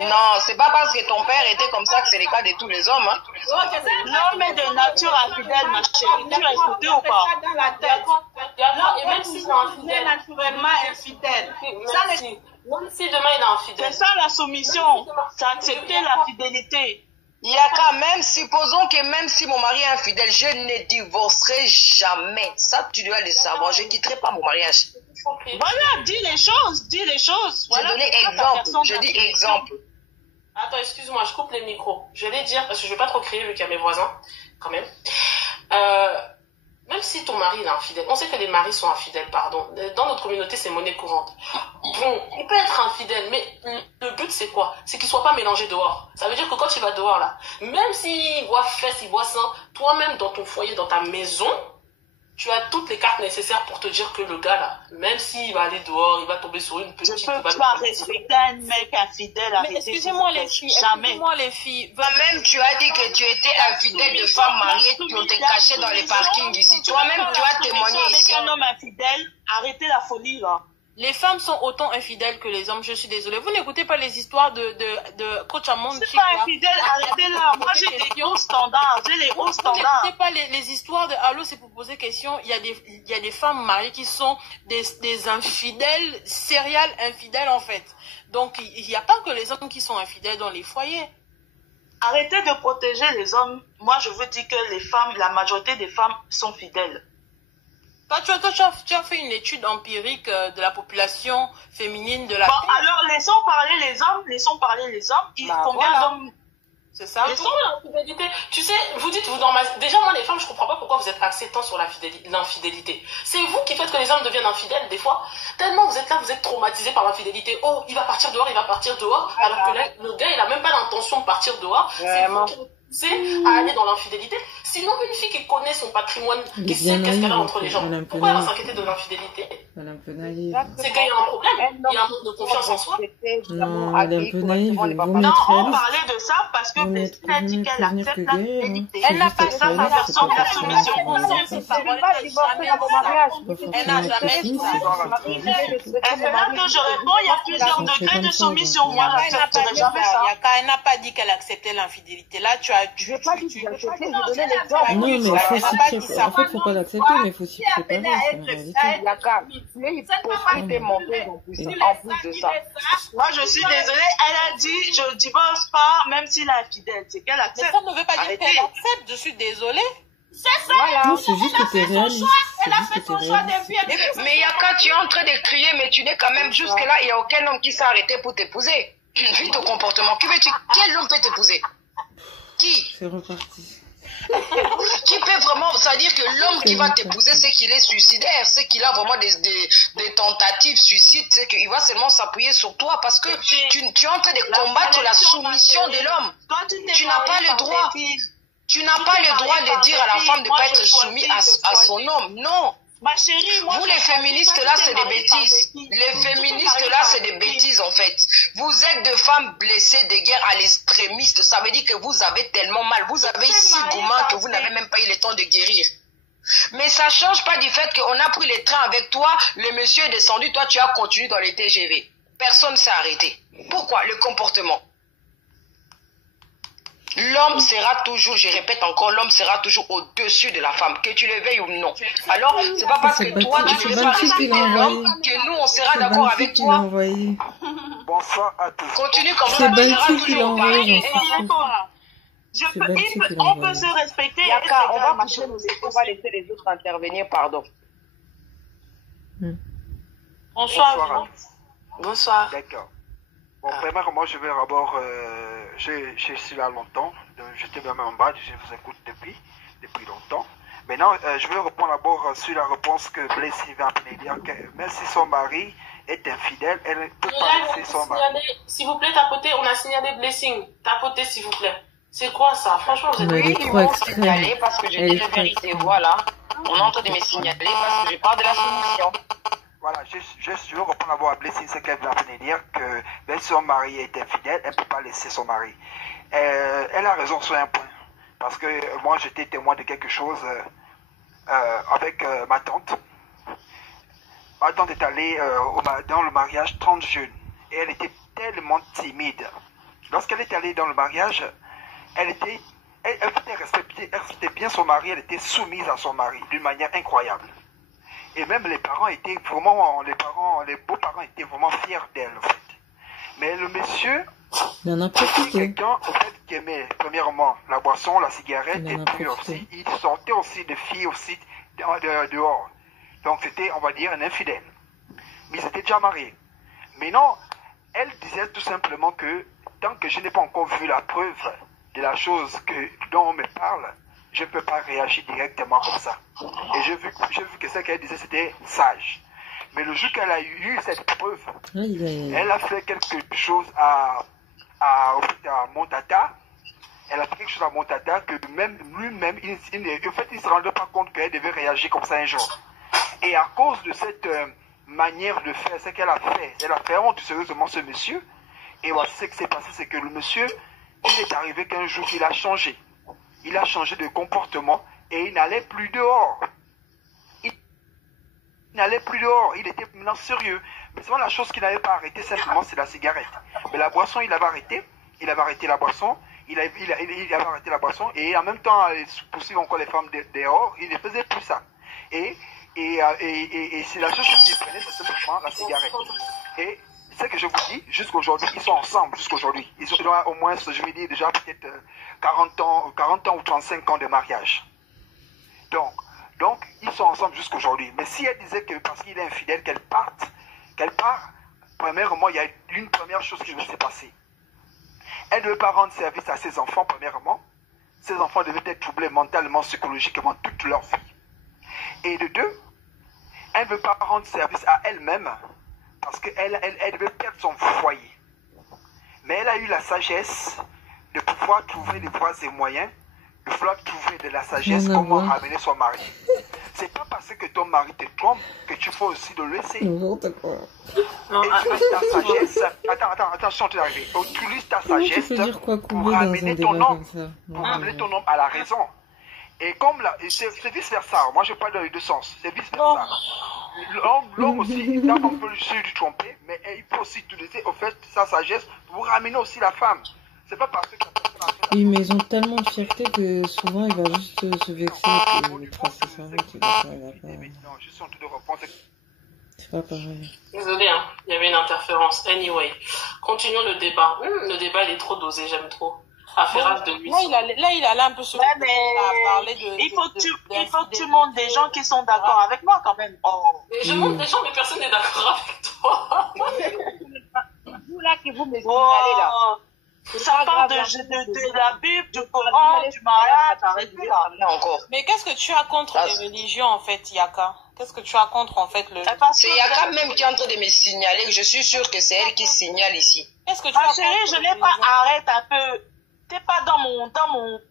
Non, c'est pas parce que ton père était comme ça que c'est le cas de tous les hommes. Hein. L'homme est de nature infidèle, ma chérie. Tu as écouté ou pas? Et même si c'est infidèle. Naturellement infidèle. Même si demain il est infidèle. C'est ça la soumission. C'est accepter la fidélité. Yaka, même supposons que même si mon mari est infidèle, je ne divorcerai jamais. Ça, tu dois le savoir. Je ne quitterai pas mon mariage. Voilà, dis les choses, dis les choses. J'ai donné exemple. Je dis exemple. Attends, excuse-moi, je coupe les micros. Je vais dire, parce que je ne vais pas trop crier vu qu'il y a mes voisins, quand même. Même si ton mari est infidèle, on sait que les maris sont infidèles, pardon. Dans notre communauté, c'est monnaie courante. Bon, il peut être infidèle, mais le but, c'est quoi? C'est qu'il ne soit pas mélangé dehors. Ça veut dire que quand il va dehors, là, même s'il voit fesses, il voit sein, toi-même, dans ton foyer, dans ta maison, tu as toutes les cartes nécessaires pour te dire que le gars, là, même s'il va aller dehors, il va tomber sur une petite... Je peux pas respecter un mec infidèle. Mais excusez-moi les filles, excusez-moi les filles. Toi-même, tu as dit que tu étais infidèle de femmes mariées qui ont été cachées dans les parkings ici. Toi-même, tu as témoigné ici. Avec un homme infidèle, arrêtez la folie, là. Les femmes sont autant infidèles que les hommes, je suis désolée. Vous n'écoutez pas les histoires de Coach Amon. C'est pas infidèle, arrêtez là. Moi, j'ai des hauts standards. J'ai les hauts standards. Vous n'écoutez pas les histoires de Allô, c'est pour poser question. Il y a des femmes mariées qui sont des infidèles, serial infidèles en fait. Donc, il n'y a pas que les hommes qui sont infidèles dans les foyers. Arrêtez de protéger les hommes. Moi, je veux dire que les femmes, la majorité des femmes sont fidèles. Tu as fait une étude empirique de la population féminine de la Bon, alors, laissons parler les hommes. Combien d'hommes? C'est ça. L'infidélité. Tu sais, vous dites, déjà, moi, les femmes, je comprends pas pourquoi vous êtes acceptants sur l'infidélité. C'est vous qui faites que les hommes deviennent infidèles, des fois. Tellement vous êtes là, vous êtes traumatisés par l'infidélité. Oh, il va partir dehors, alors que là, le gars, il a même pas l'intention de partir dehors. C'est vous qui poussez à aller dans l'infidélité. Sinon, une fille qui connaît son patrimoine, qui sait qu'est-ce qu'elle a entre les jambes, pourquoi elle va s'inquiéter de l'infidélité? C'est qu'il y a un problème, il y a un manque de confiance en soi. Non, elle est un peu naïve. Non, on parlait de ça parce que Christine a dit qu'elle accepte l'infidélité. Elle n'a pas ça, la version de la soumission. Elle n'a jamais dit ça. Maintenant que je réponds, il y a plusieurs degrés de soumission. Moi, j'accepterai jamais ça. Elle n'a pas dit qu'elle acceptait l'infidélité. Là, je n'ai pas dit que j'acceptais, j'ai donné l'exemple. Non, mais il faut s'y préparer. En fait, il ne faut pas l'accepter, mais il faut s'y préparer. Yaka, tu es hypocrite et menteuse en plus de ça. Moi, je suis désolée. Elle a dit, je ne divorce pas, même s'il est infidèle. C'est qu'elle accepte. Mais ça ne veut pas dire qu'elle accepte. Je suis désolée. C'est ça. Voilà. Non, c'est juste que tu es réaliste. Elle a fait son choix de vie. Mais Yaka, tu es en train de crier, mais tu n'es quand même jusque-là. Il n'y a aucun homme qui s'est arrêté pour t'épouser. Vu ton comportement. Quel homme peut t'épouser? Qui? C'est reparti. Qui peut vraiment, c'est-à-dire que l'homme qui va t'épouser, c'est qu'il est suicidaire, c'est qu'il a vraiment des tentatives suicides, c'est qu'il va seulement s'appuyer sur toi parce que tu es en train de combattre la soumission de l'homme. Tu n'as pas le droit. Tu n'as pas le droit de dire à la femme de ne pas être soumise à son homme. Non. Ma chérie, moi, vous les féministes là, c'est des bêtises. Les féministes là, c'est des bêtises en fait. Vous êtes de femmes blessées de guerre à l'extrémiste. Ça veut dire que vous avez tellement mal. Vous avez si gourmand que vous n'avez même pas eu le temps de guérir. Mais ça ne change pas du fait qu'on a pris le train avec toi, le monsieur est descendu, toi tu as continué dans les TGV. Personne ne s'est arrêté. Pourquoi? Le comportement. L'homme sera toujours, je répète encore, l'homme sera toujours au-dessus de la femme, que tu le veuilles ou non. Alors, c'est pas parce que toi, tu ne veux pas respecter l'homme que nous, on sera d'accord avec toi. Bonsoir à tous. Continue comme ça, c'est on sera Bantu qui l'a toujours envoyé. On peut se respecter. Yaka, on va laisser les autres intervenir, pardon. Bonsoir. Bonsoir. D'accord. Bon, vraiment, moi, je vais d'abord, je suis là longtemps, j'étais même en bas, je vous écoute depuis longtemps. Maintenant, je vais répondre d'abord sur la réponse que Blessing vient de dire, que même si son mari est infidèle, elle ne peut pas laisser son mari. S'il vous plaît, tapotez, on a signalé Blessing, tapotez s'il vous plaît. C'est quoi ça? Franchement, vous êtes... Elle est trop extrême. Parce que je dis la vérité, voilà. On est en train de me signaler parce que je parle de la soumission. Voilà, je veux reprendre d'abord à Blessing ce qu'elle vient de dire, que même si son mari est infidèle, elle ne peut pas laisser son mari. Elle a raison sur un point. Parce que moi, j'étais témoin de quelque chose avec ma tante. Ma tante est allée dans le mariage 30 jeunes. Et elle était tellement tellement timide. Lorsqu'elle est allée dans le mariage, elle respectait bien son mari, elle était soumise à son mari d'une manière incroyable. Et même les parents étaient vraiment, les beaux-parents étaient vraiment fiers d'elle, en fait. Mais le monsieur, Il en a c'était profité. quelqu'un, au fait, qui aimait, premièrement, la boisson, la cigarette, Il en et a puis profité. aussi, il sortait aussi des filles aussi dehors. Donc c'était, on va dire, un infidèle. Mais ils étaient déjà mariés. Mais non, elle disait tout simplement que tant que je n'ai pas encore vu la preuve de la chose dont on me parle, je ne peux pas réagir directement comme ça. Et j'ai vu que ce qu'elle disait, c'était sage. Mais le jour qu'elle a eu cette preuve, Aïe, aïe, aïe. elle a fait quelque chose à mon tata. Elle a fait quelque chose à mon tata que même lui-même, en fait, il ne se rendait pas compte qu'elle devait réagir comme ça un jour. Et à cause de cette manière de faire, ce qu'elle a fait honte sérieusement ce monsieur. Et voici ce qui s'est passé, c'est que le monsieur, il est arrivé qu'un jour, il a changé. Il a changé de comportement et il n'allait plus dehors. Il n'allait plus dehors, il était maintenant sérieux. Mais seulement la chose qu'il n'avait pas arrêté simplement, c'est la cigarette. Mais la boisson, il avait arrêté la boisson, il avait arrêté la boisson et en même temps, il poursuivre encore les femmes dehors, il ne faisait plus ça. Et c'est la chose qu'il prenait, c'est simplement la cigarette. Et ce que je vous dis, jusqu'aujourd'hui, ils sont ensemble jusqu'aujourd'hui. Ils ont au moins, je me dis déjà peut-être 40 ans ou 35 ans de mariage. Donc, ils sont ensemble jusqu'aujourd'hui. Mais si elle disait que parce qu'il est infidèle, qu'elle part, premièrement, il y a une première chose qui s'est passée. Elle ne veut pas rendre service à ses enfants, premièrement. Ses enfants devaient être troublés mentalement, psychologiquement toute leur vie. Et de deux, elle ne veut pas rendre service à elle-même parce qu'elle veut perdre son foyer. Mais elle a eu la sagesse de pouvoir trouver des voies et moyens, de pouvoir trouver de la sagesse comment ramener son mari. C'est pas parce que ton mari te trompe que tu faut aussi le laisser. N'importe quoi. Non, Utilise ta sagesse. Attends, je suis en train d'arriver. Utilise ta Comment tu sagesse peux dire quoi pour couler dans un ramener débat ton homme. comme ça? Pour ramener ton homme à la raison. Et comme là, c'est vice versa. Moi, je parle dans les deux sens. C'est vice versa. L'homme aussi, tant qu'on peut lui tromper, mais il faut aussi utiliser au fait sa sagesse pour ramener aussi la femme. C'est pas parce que la personne a fait la Oui, mais ils ont tellement de fierté que souvent il va juste se vexer et tracer sa route. Non, je suis en train de reprendre. C'est pas pareil. Désolé, hein, il y avait une interférence. Anyway, continuons le débat. Le débat, il est trop dosé, j'aime trop. Affairage de lui. Là, il allait un peu sur Ouais, mais à parler de. il faut que tu montes des gens qui sont d'accord avec moi quand même. Oh. Mais je montre des gens, mais personne n'est d'accord avec toi. Vous là qui vous me Oh. signalez là. Ça parle de la Bible, du Coran, du mariage, arrête là. Là encore. Mais qu'est-ce que tu as contre les religions en fait, Yaka? Qu'est-ce que tu as contre en fait le. C'est Yaka même qui est en train de me signaler que je suis sûre que c'est elle qui signale ici. Qu'est-ce que tu Ma as chérie, contre je les n'ai pas. religions? Arrête un peu. T'es pas dans mon.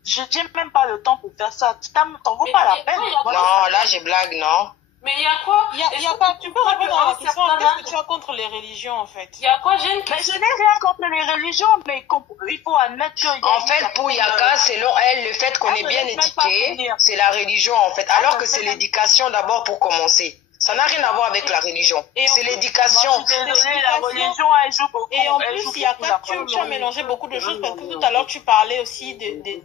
J'ai même pas le temps pour faire ça. T'en vaut Mais pas la il y a- peine. il y a- Non, là, j'ai blague, non. Mais il y a quoi? Yaka, tu peux répondre à la question. Qu'est-ce que tu as contre les religions en fait? Il y a quoi? J'ai une Mais question. je n'ai rien contre les religions, mais il faut admettre que. En fait, pour Yaka, selon elle, le fait qu'on est bien éduqué, c'est la religion, en fait. Alors que c'est l'éducation d'abord pour commencer. Ça n'a rien à voir avec la religion. C'est l'éducation. Je suis désolée, la religion, elle joue beaucoup. Et en elle plus, joue il y a beaucoup la tu as religion. mélangé beaucoup de choses parce que tout à l'heure, tu parlais aussi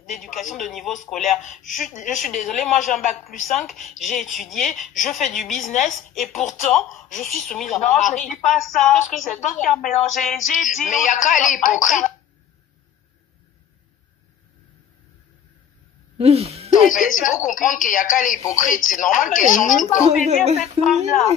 d'éducation de niveau scolaire. Je suis désolée, moi j'ai un bac plus 5, j'ai étudié, je fais du business et pourtant, je suis soumise à mon Non, je mari. dis pas ça. Parce que C'est toi qui as mélangé. J'ai dit. Mais Yaka, elle est hypocrite. En fait, il faut comprendre que Yaka, elle est hypocrite. C'est normal qu'elle change tout le temps. Venir cette femme-là.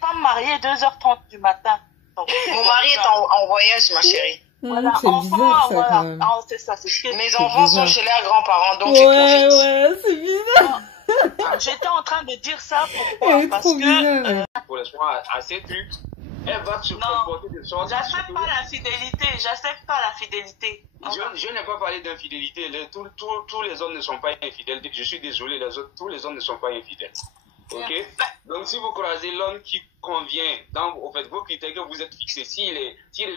Femme mariée 2h30 du matin. Donc, Mon mari est en voyage, ma chérie. voilà, C'est bizarre ça voilà. quand même. Ah, c'est ça, c'est ce que Mes enfants sont bizarre. chez leurs grands-parents, donc ils Ouais, profitent. ouais, c'est bizarre. j'étais en train de dire ça pourquoi Elle est parce trop que bizarre. correspond à ces trucs, elle va se Non. comporter de sorte j'accepte pas la fidélité, j'accepte pas la fidélité. Je n'ai pas parlé d'infidélité. Tous les hommes ne sont pas infidèles. Je suis désolé, tous les hommes ne sont pas infidèles. Ok? Donc, si vous croisez l'homme qui convient dans au fait, vos critères que vous êtes fixés, s'il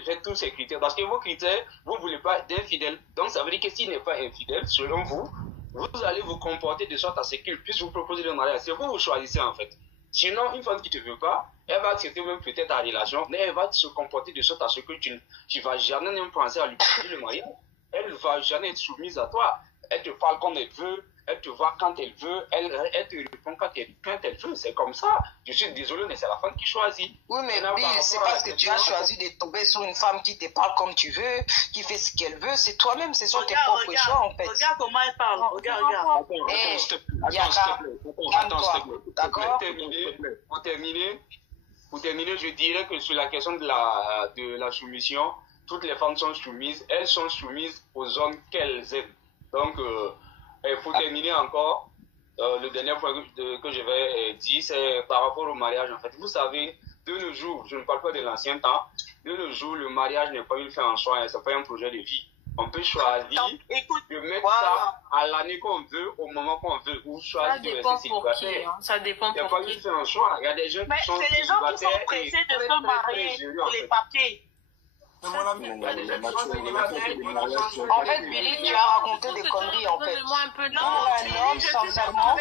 fait tous ces critères, parce que vos critères, vous ne voulez pas d'infidèle. Donc, ça veut dire que s'il n'est pas infidèle, selon vous, vous allez vous comporter de sorte à ce qu'il puisse vous proposer le mariage. C'est vous choisissez en fait. Sinon, une femme qui ne te veut pas, elle va accepter même peut-être ta relation, mais elle va se comporter de sorte à ce que tu vas jamais même penser à lui payer le mariage. Elle ne va jamais être soumise à toi. Elle te parle comme elle veut, elle te voit quand elle veut, elle te répond quand elle veut. C'est comme ça. Je suis désolé, mais c'est la femme qui choisit. Oui, mais Bill, c'est parce que tu as choisi de tomber sur une femme qui te parle comme tu veux, qui fait ce qu'elle veut. C'est toi-même, ce sont tes propres choix, en fait. Regarde comment elle parle. Regarde. Attends, s'il te plaît. Attends, s'il te plaît. D'accord. Pour terminer, je dirais que sur la question de la soumission, toutes les femmes sont soumises. Elles sont soumises aux hommes qu'elles aiment. Donc, pour terminer encore, le dernier point que je vais dire, c'est par rapport au mariage. En fait, vous savez, de nos jours, je ne parle pas de l'ancien temps, de nos jours, le mariage n'est pas une fin en soi, ce n'est pas un projet de vie. On peut choisir de mettre ça à l'année qu'on veut, au moment qu'on veut, ou choisir de rester célibataire. Ça dépend pour qui. Il n'y a pas une fin en soi. Il y a des gens qui sont c'est les gens qui sont pressés de se marier pour les papiers. En fait, Billy, tu as raconté des conneries, en fait. Non, un homme, sincèrement.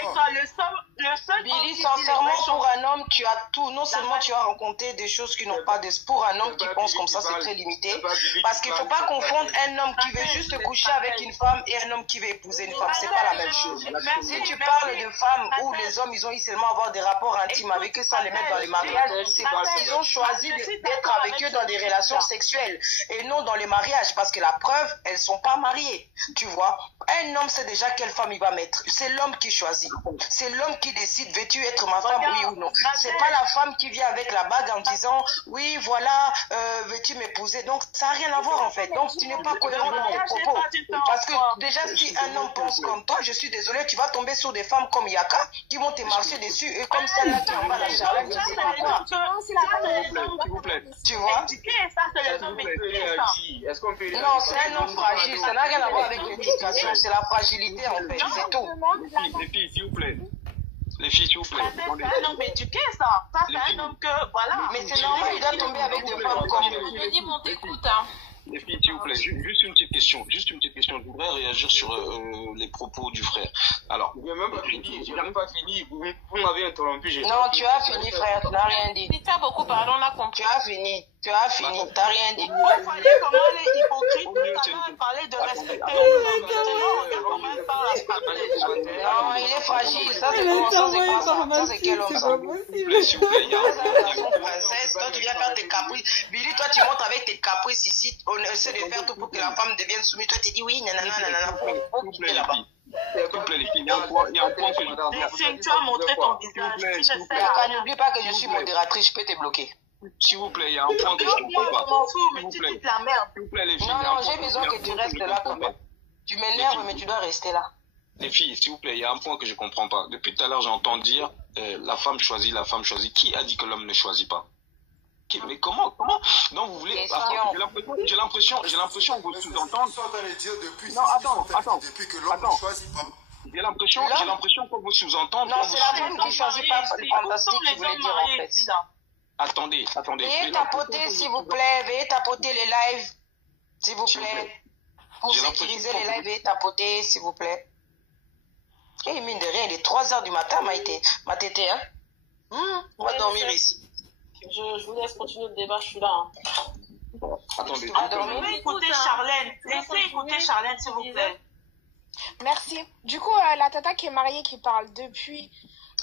Billy, sincèrement, pour un homme, tu as tout. Non seulement tu as raconté des choses qui n'ont pas de... Pour un homme qui pense comme ça, c'est très limité. Parce qu'il ne faut pas confondre un homme qui veut juste coucher avec une femme et un homme qui veut épouser une femme. C'est pas la même chose. Si tu parles de femmes où les hommes, ils ont eu seulement avoir des rapports intimes avec eux sans les mettre dans les mariages, c'est parce qu'ils ont choisi d'être avec eux dans des relations sexuelles et non dans les mariages, parce que la preuve, elles sont pas mariées, tu vois. Un homme sait déjà quelle femme il va mettre, c'est l'homme qui choisit, c'est l'homme qui décide, veux-tu être ma femme, oui ou non. C'est pas la femme qui vient avec la bague en disant oui voilà, veux-tu m'épouser. Donc ça n'a rien à voir en fait, donc tu n'es pas cohérent dans tes propos, parce que déjà si un homme pense comme toi, je suis désolée, tu vas tomber sur des femmes comme Yaka qui vont te marcher dessus, et comme celle-là qui en bas la charlène, tu sais pas quoi, tu vois. Non, c'est un homme fragile, ça n'a rien à voir avec l'éducation, c'est la fragilité en fait, c'est tout. Les filles, s'il vous plaît. Les filles, s'il vous plaît. C'est un homme éduqué, ça. Ça, c'est un homme que, voilà. Mais c'est normal, il doit tomber avec des femmes comme... Je dis, on t'écoute, hein. Les filles, s'il vous plaît, juste une petite question. Je voudrais réagir sur les propos du frère. Alors, je n'ai même pas fini. Vous m'avez interrompu. Non, tu as fini, frère. Tu n'as rien dit. Si tu as beaucoup parlé, on a compris. Tu as fini. Tu n'as rien dit. Vous voyez comment elle est hypocrite. Tout à l'heure, elle parlait de respecter les hommes. Regarde comment elle parle à ce Non, il est fragile. Ça, c'est comment ça, c'est quoi ça? Ça, c'est quel homme, ça? S'il vous plaît, Princesse, toi, tu viens faire tes caprices. Billy, toi, tu montes avec tes caprices ici. On essaie de faire tout pour que la femme devienne soumise. Toi, tu dis oui, nanana, nanana. Faut quitter là-bas. S'il vous plaît, les filles, il y a un point que je dois dire. Tu as montré ton visage. N'oublie pas que je suis modératrice, je peux te bloquer. S'il vous plaît, il y a un point que je ne comprends pas. Mais tu dis de la merde. S'il vous plaît, les filles. Non, j'ai besoin que tu restes là quand même. Tu m'énerves, mais tu dois rester là. Les filles, s'il vous plaît, il y a un point que je ne comprends pas. Depuis tout à l'heure, j'entends dire la femme choisit, la femme choisit. Qui a dit que l'homme ne choisit pas? Mais comment? Non, vous voulez... J'ai l'impression que vous sous-entendez... Non, attends. Depuis que l'homme ne choisit pas. J'ai l'impression que vous sous-entendez... Non, c'est la femme qui choisit pas. C'est fantastique, tu voulais dire en fait. Attendez. Veuillez tapoter, s'il vous plaît. Veuillez tapoter les lives, s'il vous plaît. Pour sécuriser les lives, veuillez tapoter, s'il vous plaît. Et mine de rien, il est 3h du matin, ma tété, hein. On va dormir ici. Je vous laisse continuer le débat, je suis là. Hein. Attendez. Laissez écouter Charlène, s'il vous plaît. Merci. Du coup, la tata qui est mariée, qui parle depuis...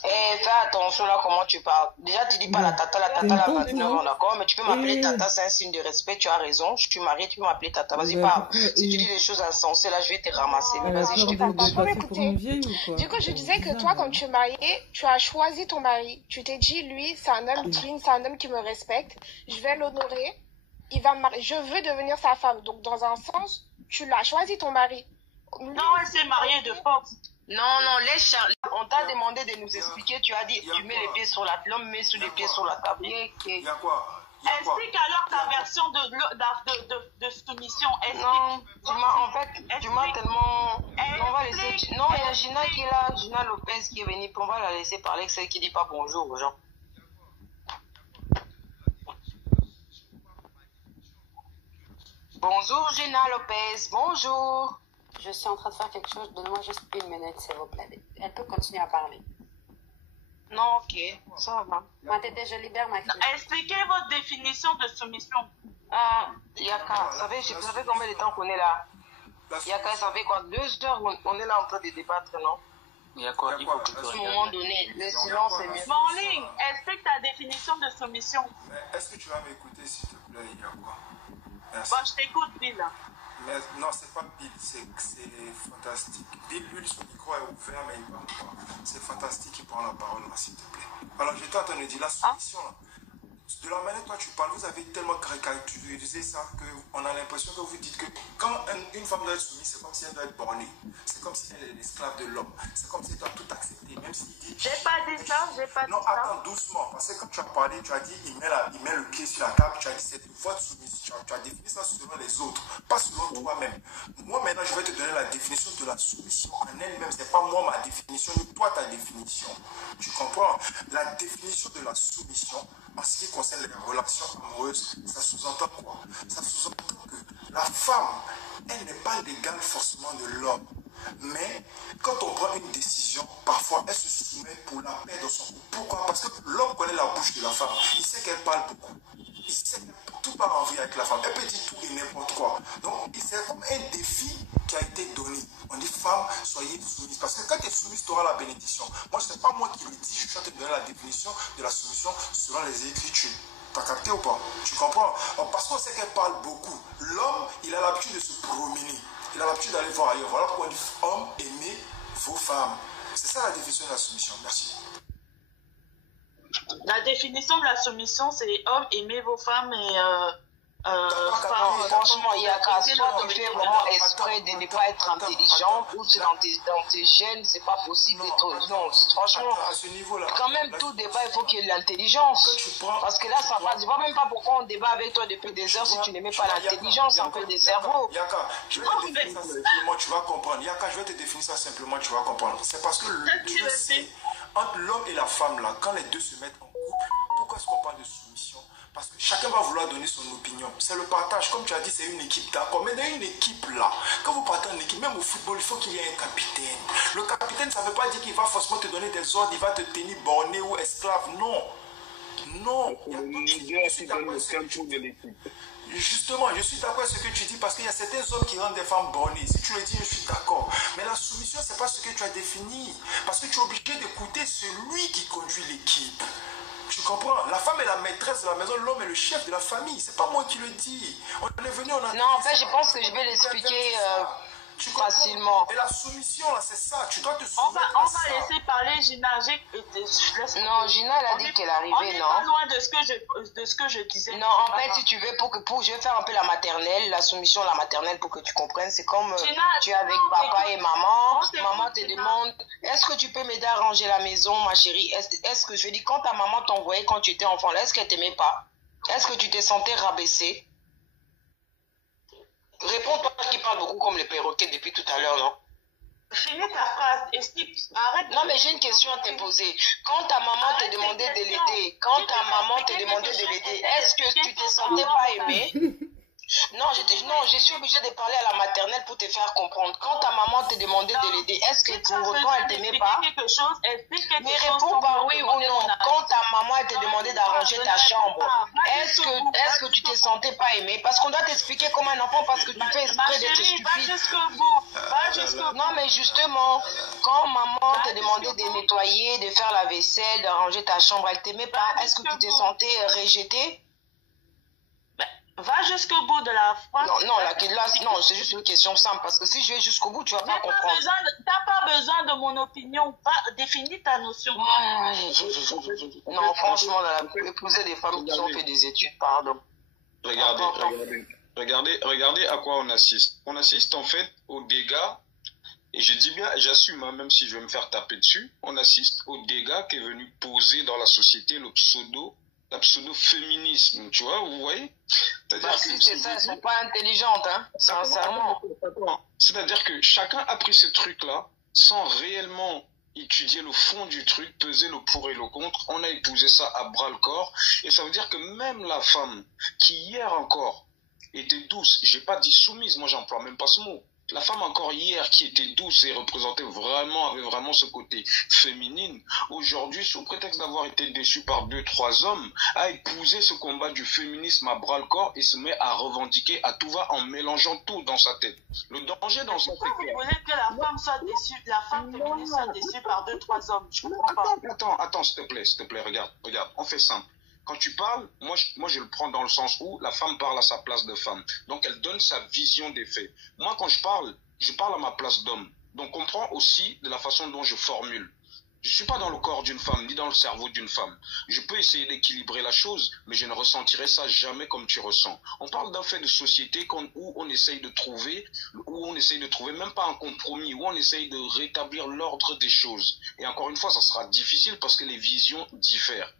fais attention là comment tu parles. Déjà, tu dis pas la tata là, 29 ans, d'accord? Mais tu peux m'appeler tata, c'est un signe de respect, tu as raison. Je suis mariée, tu peux m'appeler tata. Vas-y, parle. Si tu dis des choses insensées, là, je vais te ramasser. Mais vas-y, je t'écoute. Du coup, je disais que toi, quand tu es mariée, tu as choisi ton mari. Tu t'es dit, lui, c'est un homme digne, c'est un homme qui me respecte. Je vais l'honorer. Il va me marier. Je veux devenir sa femme. Donc, dans un sens, tu l'as choisi ton mari. Non, elle s'est mariée de force. Non, laisse Charles. On t'a demandé de nous expliquer. Tu as dit, tu mets les pieds sur la... L'homme met sur les pieds sur la table. Il y a quoi? Explique alors ta version de soumission. Non, tu m'as tellement... On va laisser... Non, il y a Gina qui est là, Gina Lopez qui est venue. On va la laisser parler, celle qui dit pas bonjour aux gens. Bonjour Gina Lopez, bonjour. Je suis en train de faire quelque chose, donnez-moi juste une minute s'il vous plaît. Elle peut continuer à parler. Non, ok, ça va. Ma tête, je libère ma fille. Expliquez votre définition de soumission. Yaka, vous savez combien de temps qu'on est là? Yaka, ça fait quoi? 2 heures, on est là en train de débattre, non? Il y a quoi? Il faut que tu À un regardes. moment donné, le silence est mieux. Morning, explique ta définition de soumission. Est-ce que tu vas m'écouter, s'il te plaît, il y a quoi? Merci. Bon, je t'écoute, Bill. Mais non, c'est pas Bill, c'est fantastique. Bill, lui, son micro est ouvert, mais il parle pas. C'est fantastique, il prend la parole, là, s'il te plaît. Alors, j'étais en train de dire la soumission, là. De la manière dont tu parles, vous avez tellement caricaturisé ça qu'on a l'impression que vous dites que quand une femme doit être soumise, c'est comme si elle doit être bornée. C'est comme si elle est l'esclave de l'homme. C'est comme si elle doit tout accepter, même s'il dit... J'ai pas dit ça, j'ai pas dit ça. Non, attends, doucement. Parce que quand tu as parlé, tu as dit, il met le pied sur la table, tu as dit, c'est votre soumission. Tu as défini ça selon les autres, pas selon toi-même. Moi, maintenant, je vais te donner la définition de la soumission en elle-même. C'est pas moi ma définition, mais toi ta définition. Tu comprends? La définition de la soumission, en ce qui concerne les relations amoureuses, ça sous-entend quoi? Ça sous-entend que la femme, elle n'est pas l'égale forcément de l'homme. Mais quand on prend une décision, parfois elle se soumet pour la paix dans son couple. Pourquoi? Parce que l'homme connaît la bouche de la femme. Il sait qu'elle parle beaucoup. Il sait que tout part en vrille avec la femme. Elle peut dire tout et n'importe quoi. Donc c'est comme un défi qui a été donné. On dit femme, soyez soumise. Parce que quand tu es soumise, tu auras la bénédiction. Moi, ce n'est pas moi qui le dis. Je suis en train de donner la définition de la soumission selon les Écritures. T'as capté ou pas? Tu comprends? Parce qu'on sait qu'elle parle beaucoup. L'homme, il a l'habitude de se promener. Il a l'habitude d'aller voir ailleurs. Voilà pourquoi on dit homme, aimez vos femmes. C'est ça la définition de la soumission. Merci. La définition de la soumission, c'est homme, aimez vos femmes et Franchement, Yaka, soit tu fais vraiment exprès de ne pas être intelligent, ou c'est dans tes gènes, c'est pas possible d'être. Non, franchement, à ce niveau-là, quand même, tout débat, il faut qu'il y ait de l'intelligence. Parce que là, ça va. Je vois même pas pourquoi on débat avec toi depuis des heures si tu n'aimais pas l'intelligence, un peu des cerveaux. Yaka, je vais te définir ça simplement, tu vas comprendre. Yaka, je vais te définir ça simplement, tu vas comprendre. C'est parce que je sais, entre l'homme et la femme, là, quand les deux se mettent en couple, pourquoi est-ce qu'on parle de soumission? Parce que chacun va vouloir donner son opinion. C'est le partage. Comme tu as dit, c'est une équipe, d'accord. Mais dans une équipe là, quand vous partez en équipe, même au football, il faut qu'il y ait un capitaine. Le capitaine, ça ne veut pas dire qu'il va forcément te donner des ordres, il va te tenir borné ou esclave. Non. Non. Justement, je suis d'accord avec ce que tu dis parce qu'il y a certains hommes qui rendent des femmes bornées. Si tu le dis, je suis d'accord. Mais la soumission, ce n'est pas ce que tu as défini. Parce que tu es obligé d'écouter celui qui conduit l'équipe. Tu comprends? La femme est la maîtresse de la maison, l'homme est le chef de la famille. C'est pas moi qui le dis. On est venu, on a... Non, en fait, je pense que je vais l'expliquer facilement. Et la soumission, là, c'est ça. Tu dois te soumettre. On va laisser parler Gina. Non, Gina, elle a dit qu'elle arrivait, non? On n'est pas loin de ce que je disais. Non, en fait, si tu veux, je vais faire un peu la maternelle, la soumission, la maternelle, pour que tu comprennes. C'est comme Gina, tu es avec papa et maman. Maman te demande, est-ce que tu peux m'aider à ranger la maison, ma chérie? Est-ce que, je dis, quand ta maman t'envoyait quand tu étais enfant, là, est-ce qu'elle t'aimait pas? Est-ce que tu te sentais rabaissé? Réponds-toi qui parle beaucoup comme les perroquets depuis tout à l'heure, non? Finis ta phrase. Arrête. Non, mais j'ai une question à te poser. Quand ta maman te demandait de l'aider, est-ce que tu te sentais pas aimé? Non, je suis obligée de parler à la maternelle pour te faire comprendre. Quand ta maman te demandait de l'aider, est-ce que pour autant elle t'aimait pas? Mais réponds par oui ou non. Quand ta maman elle te demandait d'arranger ta chambre, est-ce que tu te sentais pas aimé? Parce qu'on doit t'expliquer comme un enfant parce que tu fais exprès d'être stupide. Non, mais justement, quand maman te demandait de nettoyer, de faire la vaisselle, d'arranger ta chambre, elle t'aimait pas. Est-ce que tu te sentais rejeté? Va jusqu'au bout de la phrase. Non, c'est juste une question simple parce que si je vais jusqu'au bout, tu vas pas comprendre. T'as pas besoin de mon opinion. Définis ta notion. Non, franchement, épouser des femmes qui ont fait des études, pardon. Regardez à quoi on assiste. On assiste en fait aux dégâts, et je dis bien, j'assume, hein, même si je vais me faire taper dessus, on assiste aux dégâts qui est venu poser dans la société le pseudo-féminisme, tu vois, vous voyez? Si c'est ça, elles sont pas intelligentes, hein, sincèrement. C'est-à-dire que chacun a pris ce truc-là sans réellement étudier le fond du truc, peser le pour et le contre. On a épousé ça à bras-le-corps. Et ça veut dire que même la femme qui hier encore était douce, j'ai pas dit soumise, moi j'emploie même pas ce mot. La femme encore hier qui était douce et représentait vraiment, avait vraiment ce côté féminine, aujourd'hui, sous prétexte d'avoir été déçue par 2-3 hommes, a épousé ce combat du féminisme à bras-le-corps et se met à revendiquer à tout va en mélangeant tout dans sa tête. Le danger dans ça, c'est Pourquoi vous voulez que la femme soit déçue, la femme féministe soit déçue par 2-3 hommes? Je comprends pas. Attends, s'il te plaît, regarde, on fait simple. Quand tu parles, moi je le prends dans le sens où la femme parle à sa place de femme. Donc elle donne sa vision des faits. Moi quand je parle à ma place d'homme. Donc comprends aussi de la façon dont je formule. Je ne suis pas dans le corps d'une femme, ni dans le cerveau d'une femme. Je peux essayer d'équilibrer la chose, mais je ne ressentirai ça jamais comme tu ressens. On parle d'un fait de société où on essaye de trouver même pas un compromis, où on essaye de rétablir l'ordre des choses. Et encore une fois, ça sera difficile parce que les visions diffèrent.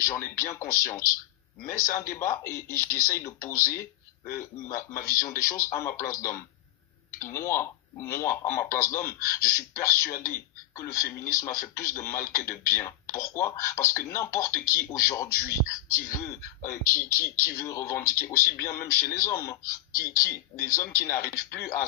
J'en ai bien conscience. Mais c'est un débat et j'essaye de poser ma vision des choses à ma place d'homme. Moi, à ma place d'homme, je suis persuadé que le féminisme a fait plus de mal que de bien. Pourquoi? Parce que n'importe qui aujourd'hui qui veut revendiquer, aussi bien même chez les hommes, des hommes qui n'arrivent plus à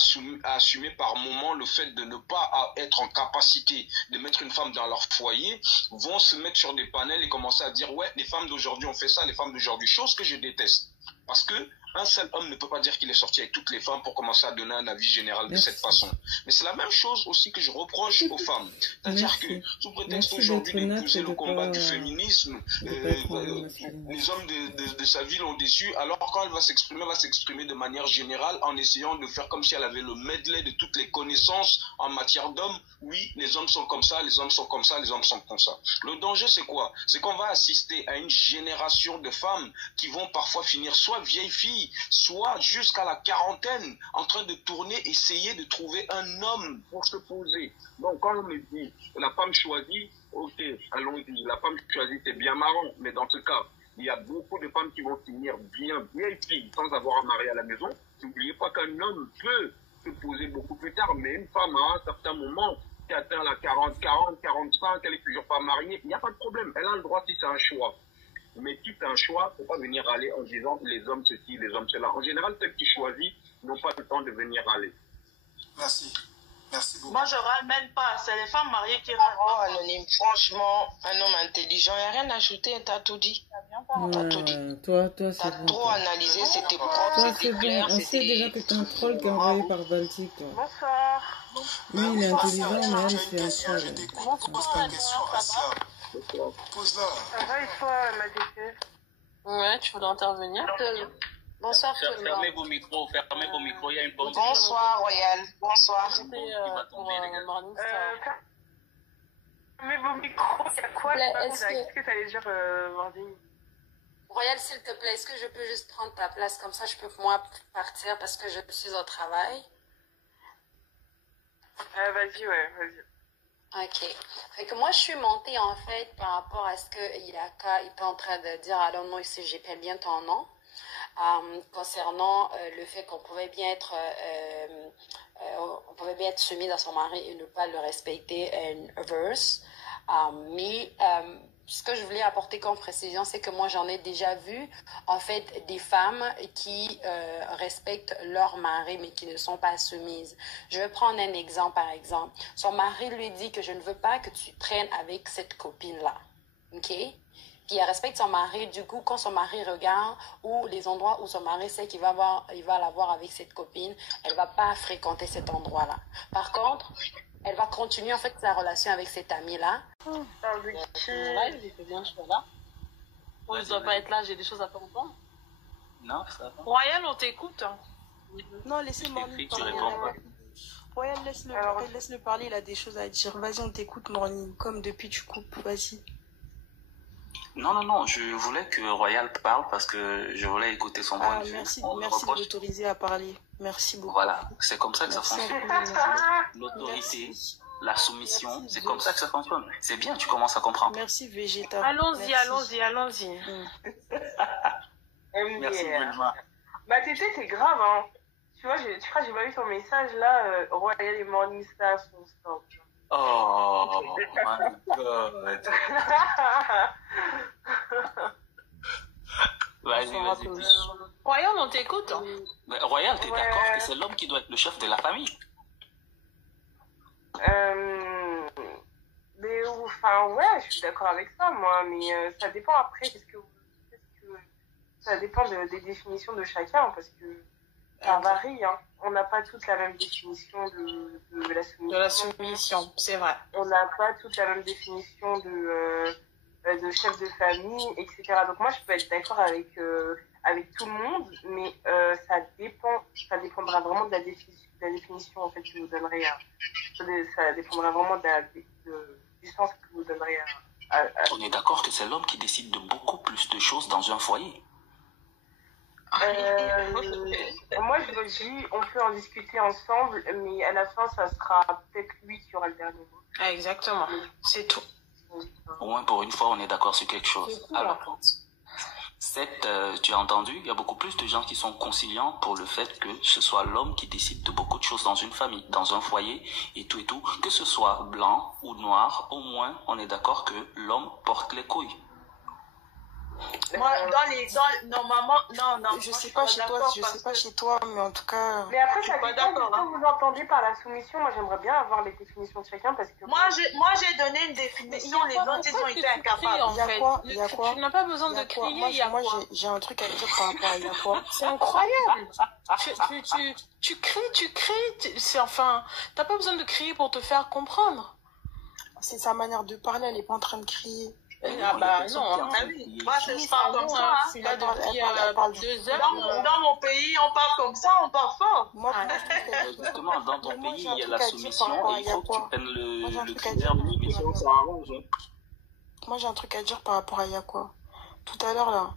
assumer par moment le fait de ne pas être en capacité de mettre une femme dans leur foyer, vont se mettre sur des panels et commencer à dire ouais, les femmes d'aujourd'hui ont fait ça, les femmes d'aujourd'hui, chose que je déteste. Parce que un seul homme ne peut pas dire qu'il est sorti avec toutes les femmes pour commencer à donner un avis général de cette façon. Mais c'est la même chose aussi que je reproche aux femmes. C'est-à-dire que, sous prétexte aujourd'hui d'épouser le combat du féminisme, les hommes de sa ville ont déçu, alors quand elle va s'exprimer de manière générale en essayant de faire comme si elle avait le medley de toutes les connaissances en matière d'hommes. Oui, les hommes sont comme ça, les hommes sont comme ça, les hommes sont comme ça. Le danger, c'est quoi? C'est qu'on va assister à une génération de femmes qui vont parfois finir soit vieilles filles, soit jusqu'à la quarantaine, en train de tourner, essayer de trouver un homme pour se poser. Donc quand on me dit, la femme choisie, ok, allons-y, la femme choisie, c'est bien marrant, mais dans ce cas, il y a beaucoup de femmes qui vont finir bien vieilles filles sans avoir à marier à la maison. N'oubliez pas qu'un homme peut se poser beaucoup plus tard, mais une femme à un certain moment, qui atteint la 40, 45, elle est toujours pas mariée, il n'y a pas de problème, elle a le droit si c'est un choix. Mais si c'est un choix, il ne faut pas venir aller en disant les hommes ceci, les hommes cela. En général, ceux qui choisissent n'ont pas le temps de venir aller. Merci. Merci beaucoup. Moi, je râle même pas. C'est les femmes mariées qui râlent. Oh, Anonyme, franchement, un homme intelligent, il n'y a rien à ajouter, t'as tout dit. T'as tout dit. Toi, t'as c'est bon. trop analysé, c'était propre, Toi, c'était c'est clair. bon. On sait déjà que t'es un troll qui est envoyé par Baltic. Bonsoir. Lui, il est intelligent, mais elle, c'est un troll. Pose ta question, Assia. Pose-la. Ça va et toi, Majesté? Ouais, tu voulais intervenir? Bonsoir tout le monde. Fermez vos micros, il y a une bonne. Bonsoir Royal, bonsoir. Fermez vos micros, il y a quoi? Qu'est-ce que ça allait dire, Mordine? Royal, s'il te plaît, est-ce que je peux juste prendre ta place comme ça, je peux moi partir parce que je suis au travail? Vas-y, ouais, vas-y. Ok. Fait que moi, je suis montée en fait par rapport à ce que Ilaka est en train de dire. I don't know si j'appelle bien ton nom. Concernant le fait qu'on pouvait bien être soumis à son mari et ne pas le respecter en verse. Mais ce que je voulais apporter comme précision, c'est que moi j'en ai déjà vu en fait des femmes qui respectent leur mari mais qui ne sont pas soumises. Je vais prendre un exemple par exemple. Son mari lui dit que je ne veux pas que tu traînes avec cette copine-là. Ok? Puis elle respecte son mari, du coup, quand son mari regarde ou les endroits où son mari sait qu'il va la voir avec cette copine, elle va pas fréquenter cet endroit-là. Par contre, elle va continuer en fait sa relation avec cet ami-là. Live, il fait bien, je suis là. Moi, je dois pas être là, j'ai des choses à faire entendre. Non, ça va. Royal, on t'écoute. Non, laissez-moi parler. Royal, laisse-le parler, il a des choses à dire. Vas-y, on t'écoute, Morning. Comme depuis, tu coupes, vas-y. Non, je voulais que Royal parle parce que je voulais écouter son point de vue. Merci de l'autoriser à parler. Merci beaucoup. Voilà, c'est comme ça que ça fonctionne. L'autorité, la soumission, c'est comme ça que ça fonctionne. C'est bien, tu commences à comprendre. Merci, Végéta. Allons-y. Merci, Belma. Bah, Tété, c'est grave, hein. Tu vois, tu crois que j'ai pas vu ton message là, Royal et Morningstar sont stop. Oh my God. Vas-y. Royal, on t'écoute. Royal, t'es d'accord que c'est l'homme qui doit être le chef de la famille? Mais enfin, ouais, je suis d'accord avec ça, moi, mais ça dépend après, ça dépend des définitions de chacun, parce que ça varie, hein. On n'a pas toutes la même définition de la soumission. De la soumission, c'est vrai. On n'a pas toute la même définition de chef de famille, etc. Donc moi, je peux être d'accord avec tout le monde, mais ça dépendra vraiment de la définition en fait que vous donnerez. Ça dépendra vraiment du sens que vous donnerez. On est d'accord que c'est l'homme qui décide de beaucoup plus de choses dans un foyer. Moi, je me dis, on peut en discuter ensemble, mais à la fin, ça sera peut-être lui qui aura le dernier mot. Ah, exactement, c'est tout. Au moins, pour une fois, on est d'accord sur quelque chose. Alors, tu as entendu, il y a beaucoup plus de gens qui sont conciliants pour le fait que ce soit l'homme qui décide de beaucoup de choses dans une famille, dans un foyer, et tout, que ce soit blanc ou noir, au moins, on est d'accord que l'homme porte les couilles. Moi, normalement, non. Je sais pas chez toi, mais en tout cas. Mais après, ça pas dépend d'accord. de ce que vous entendez par la soumission. Moi, j'aimerais bien avoir les définitions de chacun parce que. Moi, j'ai donné une définition, les autres, ils ont été incapables. Il y a quoi? Tu n'as pas besoin de crier, Moi, j'ai un truc à dire par rapport à il y a quoi? C'est incroyable. Tu cries, enfin, t'as pas besoin de crier pour te faire comprendre. C'est sa manière de parler, elle est pas en train de crier. Ah bah non, moi je parle comme ça. C'est là depuis 2 heures. Dans mon pays, on parle comme ça, on parle fort. Justement, dans ton pays, il y a la soumission et il faut que tu prennes le critère de l'immission, ça arrange. Moi j'ai un truc à dire par rapport à Yakwa. Tout à l'heure là,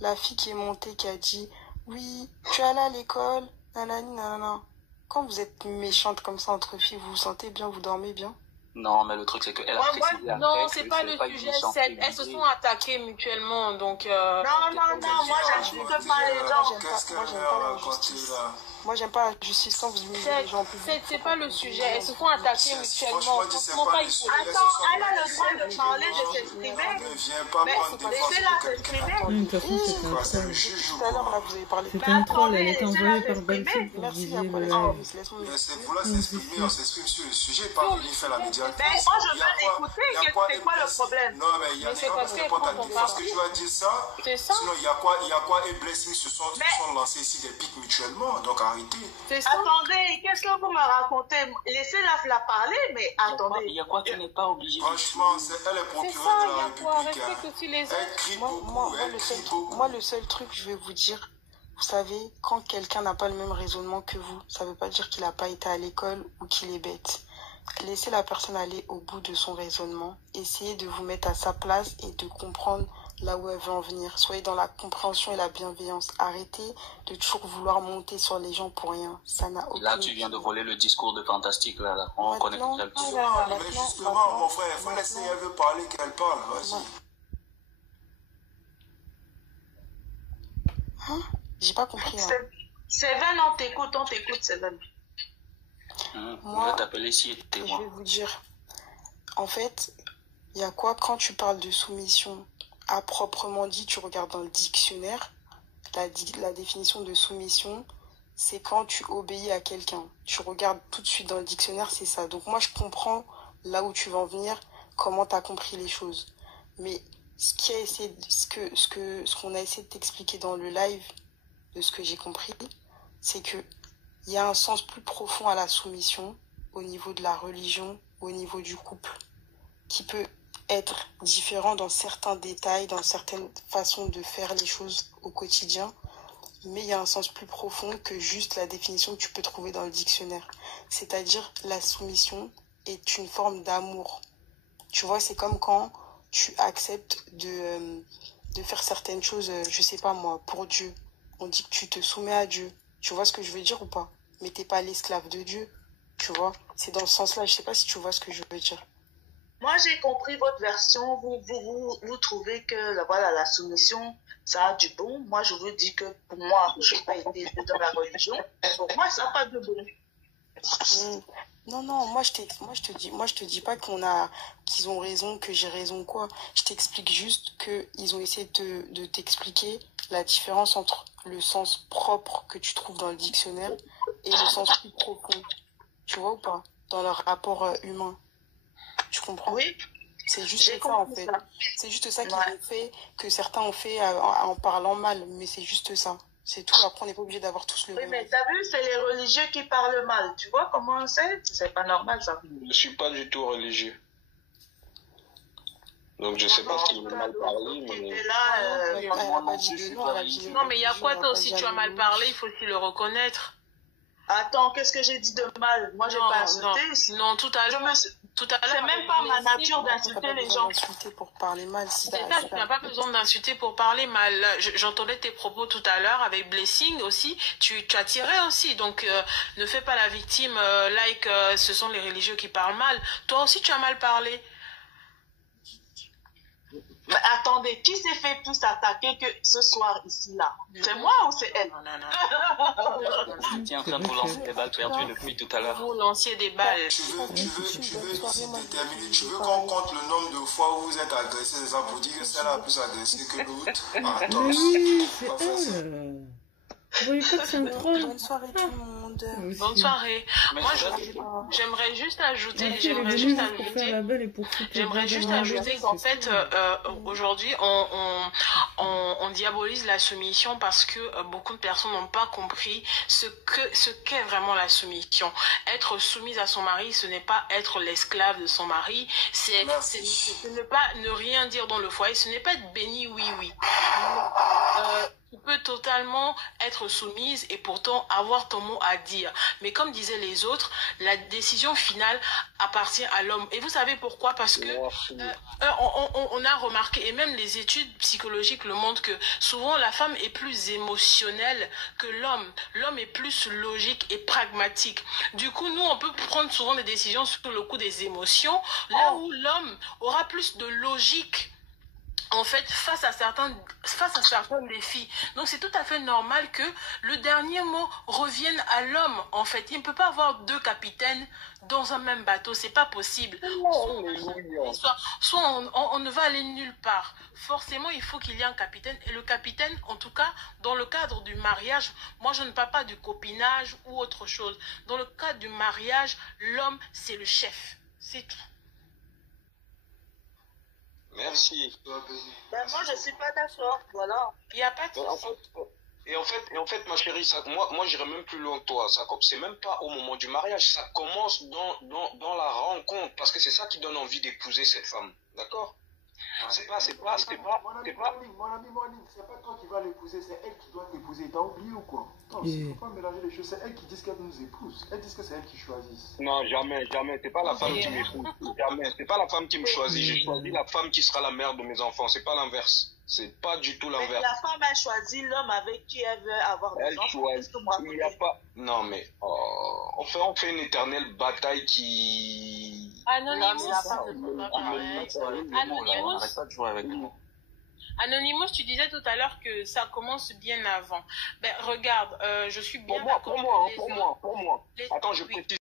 la fille qui est montée qui a dit oui, tu es allée à l'école, nanani, nanana. Quand vous êtes méchante comme ça entre filles, vous vous sentez bien, vous dormez bien? Non, mais le truc, c'est qu'elle a précisé après non, que c'est pas le sujet. Elles se sont attaquées mutuellement, donc... Non, moi, j'insulte pas les gens. Moi, j'aime pas la justice quand vous humiliez les gens en public. C'est pas le sujet. Elles se sont attaquées mutuellement. Franchement, pas il faut... Attends, elle a le droit de parler, de s'exprimer. Mais laissez-la s'exprimer. De toute façon, c'était un troll. Tout à l'heure, là, vous avez parlé. C'était un troll, elle était envoyée par Baltic pour Merci, viser le... C'est pour là s'exprimer, on s'exprime sur le sujet, pas venir faire la médiatrice. Mais moi, je veux l'écouter, c'est quoi le problème? Non, mais il y a des gens qui répondent à lui parce que tu vas dire ça. Sinon, il y a quoi et Blessing se sont lancés ici des pics mutuellement, donc arrêtez. Attendez, qu'est-ce que vous me racontez? Laissez-la parler, mais attendez. Il y a quoi, tu n'es pas obligé. Franchement, elle est procureure de la République. Respecte aussi les autres. Elle crie beaucoup, Moi, le seul truc, je vais vous dire, vous savez, quand quelqu'un n'a pas le même raisonnement que vous, ça veut pas dire qu'il n'a pas été à l'école ou qu'il est bête. Laissez la personne aller au bout de son raisonnement. Essayez de vous mettre à sa place et de comprendre là où elle veut en venir. Soyez dans la compréhension et la bienveillance. Arrêtez de toujours vouloir monter sur les gens pour rien. Ça n'a aucun... Là, tu viens de voler le discours de Fantastique. Là. On connaît tout ça. Mais justement, mon frère, il faut laisser elle veut parler, qu'elle parle. Vas-y. Hein? J'ai pas compris. Seven, on t'écoute, Seven. On va t'appeler si et témoin. Je vais vous dire, en fait, il y a quoi quand tu parles de soumission à proprement dit, tu regardes dans le dictionnaire, la définition de soumission, c'est quand tu obéis à quelqu'un. Tu regardes tout de suite dans le dictionnaire, c'est ça. Donc moi, je comprends là où tu vas en venir, comment tu as compris les choses. Mais ce qu'on a essayé de t'expliquer dans le live, de ce que j'ai compris, c'est que il y a un sens plus profond à la soumission au niveau de la religion, au niveau du couple, qui peut être différent dans certains détails, dans certaines façons de faire les choses au quotidien, mais il y a un sens plus profond que juste la définition que tu peux trouver dans le dictionnaire. C'est-à-dire, la soumission est une forme d'amour. Tu vois, c'est comme quand tu acceptes de faire certaines choses, je sais pas moi, pour Dieu. On dit que tu te soumets à Dieu. Tu vois ce que je veux dire ou pas? Mais t'es pas l'esclave de Dieu. Tu vois? C'est dans ce sens-là. Je sais pas si tu vois ce que je veux dire. Moi, j'ai compris votre version. Vous trouvez que la soumission, ça a du bon. Moi, je vous dis que pour moi, je n'ai pas été dans la religion. Pour moi, ça n'a pas de bon. Non, moi je te dis pas qu'ils ont raison, que j'ai raison quoi. Je t'explique juste qu'ils ont essayé de t'expliquer la différence entre le sens propre que tu trouves dans le dictionnaire et le sens plus profond. Tu vois ou pas? dans leur rapport humain. Tu comprends? Oui. C'est juste ça, en fait. C'est juste ça qu'ils ont fait, que certains ont fait en parlant mal. Mais c'est juste ça. C'est tout. Après, on n'est pas obligé d'avoir tous le même. Oui, mais t'as vu, c'est les religieux qui parlent mal. Tu vois comment c'est? C'est pas normal, ça. Je ne suis pas du tout religieux. Donc, je ne sais pas ce qu'il m'a mal parlé, mais... Non, mais il y a quoi, toi aussi, tu as mal parlé, il faut aussi le reconnaître. Attends, qu'est-ce que j'ai dit de mal? Moi, j'ai pas insulté. Non, tout à l'heure. C'est même pas ma nature d'insulter les gens. Pour parler mal, si tu n'as pas besoin d'insulter pour parler mal. J'entendais tes propos tout à l'heure avec Blessing aussi. Tu as tiré aussi. Donc, ne fais pas la victime ce sont les religieux qui parlent mal. Toi aussi, tu as mal parlé. Mais attendez, qui s'est fait plus attaquer que ce soir ici là? C'est moi ou c'est elle? Non. Je tiens en train de vous lancer des balles perdues depuis tout à l'heure. Vous lanciez des balles. Tu veux qu'on compte le nombre de fois où vous êtes agressé, c'est ça, pour dire que celle-là a plus agressé que l'autre? Attends, oui, c'est elle. Vous voyez pas que c'est un troll? Bonne soirée tout le monde. Bonne soirée. Moi, j'aimerais juste ajouter, qu'en fait, aujourd'hui, on diabolise la soumission parce que beaucoup de personnes n'ont pas compris ce qu'est vraiment la soumission. Être soumise à son mari, ce n'est pas être l'esclave de son mari, c'est ne rien dire dans le foyer, ce n'est pas être béni, oui. Tu peux totalement être soumise et pourtant avoir ton mot à dire. Mais comme disaient les autres, la décision finale appartient à l'homme. Et vous savez pourquoi? Parce que on a remarqué, et même les études psychologiques le montrent, que souvent la femme est plus émotionnelle que l'homme. L'homme est plus logique et pragmatique. Du coup, nous, on peut prendre souvent des décisions sur le coup des émotions, là où l'homme aura plus de logique. En fait, face à certains défis. Donc, c'est tout à fait normal que le dernier mot revienne à l'homme, en fait. Il ne peut pas avoir deux capitaines dans un même bateau. C'est pas possible. Soit on ne va aller nulle part. Forcément, il faut qu'il y ait un capitaine. Et le capitaine, en tout cas, dans le cadre du mariage, moi, je ne parle pas du copinage ou autre chose. Dans le cadre du mariage, l'homme, c'est le chef. C'est tout. Merci. Ben, moi, je suis pas d'accord. Voilà. Il n'y a pas de Et en fait, ma chérie, moi, j'irais même plus loin que toi. C'est même pas au moment du mariage. Ça commence dans la rencontre. Parce que c'est ça qui donne envie d'épouser cette femme. D'accord? C'est pas. Mon ami, c'est pas toi qui vas l'épouser, c'est elle qui doit t'épouser. T'as oublié ou quoi? Non, il ne faut pas mélanger les choses. C'est elle qui dit qu'elle nous épouse. Elle dit que c'est elle qui choisit. Non, jamais. C'est pas la femme qui m'épouse. Jamais. C'est pas la femme qui me choisit. J'ai choisi la femme qui sera la mère de mes enfants. C'est pas l'inverse. C'est pas du tout l'inverse. La femme a choisi l'homme avec qui elle veut avoir des enfants. Il n'y a pas. Non, mais on fait une éternelle bataille qui. Anonymous, tu disais tout à l'heure que ça commence bien avant. Ben regarde, je suis bien d'accord. Pour moi. Attends, je précise.